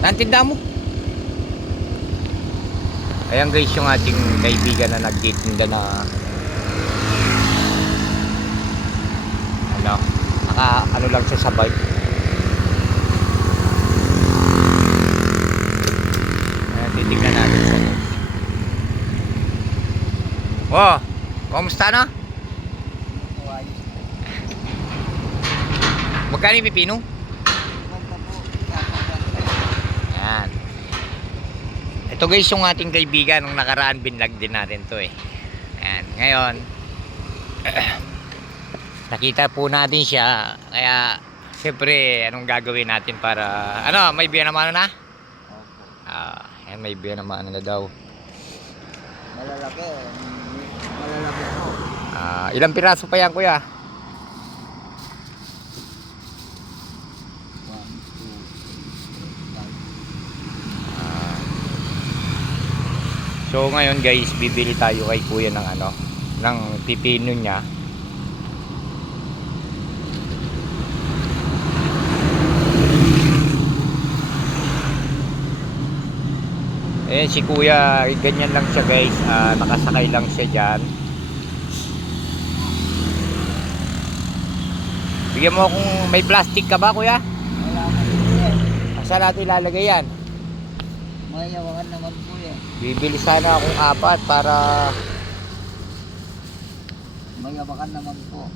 Naintindihan mo? Ayan guys, yung ating kaibigan na nagtitinda na ano, ano lang siya sa bike. Ayan, titignan natin siya. Wow, kamusta na? Magkano yung pipino? Yan. Ito guys yung ating kaibigan. Nung nakaraan binlag din natin to eh. Yan. Ngayon nakita po natin siya. Kaya siyempre anong gagawin natin para ano, may biya naman na? Yan, may biya naman na daw. Malalaki. Malalaki ako. Ilang piraso pa yan kuya? So ngayon guys, bibili tayo kay kuya ng ano, ng pipino niya. Ayan si kuya, ganyan lang siya guys, nakasakay lang siya dyan. Bigyan mo kung may plastic ka ba kuya? Wala ka po. Saan natin ilalagay yan? Mayawakan naman po yan. Bibili sana akong 4 para Mayawakan naman po.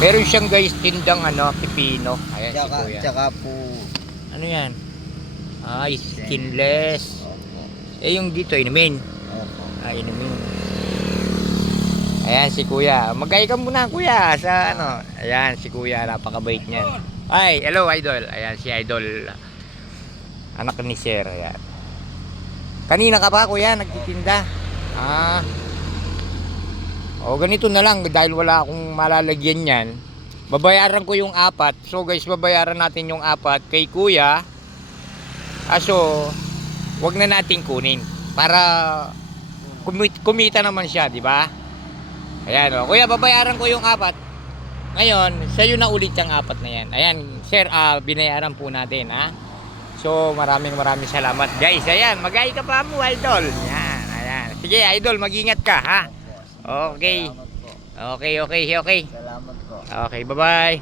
Meron siyang guys tindang ano, pipino. Ayan si kuya. Tsaka po. Ano yan? Skinless. Opo. Yung dito, inumin. Opo. Inumin. Ayan si kuya. Magkaya ka muna kuya sa ano. Ayan si kuya, napakabait niyan. Ay, hello idol. Ayan si idol. Anak ni Sir. Ayan. Kanina ka pa kuya nagtitinda? Ganito na lang dahil wala akong malalagyan yan. Babayaran ko yung 4. So guys, babayaran natin yung 4 kay kuya. So, wag na natin kunin para kumita naman siya, di ba? Ayan kuya, babayaran ko yung 4. Ngayon, sa'yo na ulit yung 4 na yan. Ayan, sir, binayaran po natin, ha? So, maraming salamat. Guys, ayan, mag-ay ka pa mo, idol. Ayan, ayan. Sige, idol, mag-ingat ka, ha? Okay. Salamat po. Okay. Salamat po. Okay, bye-bye.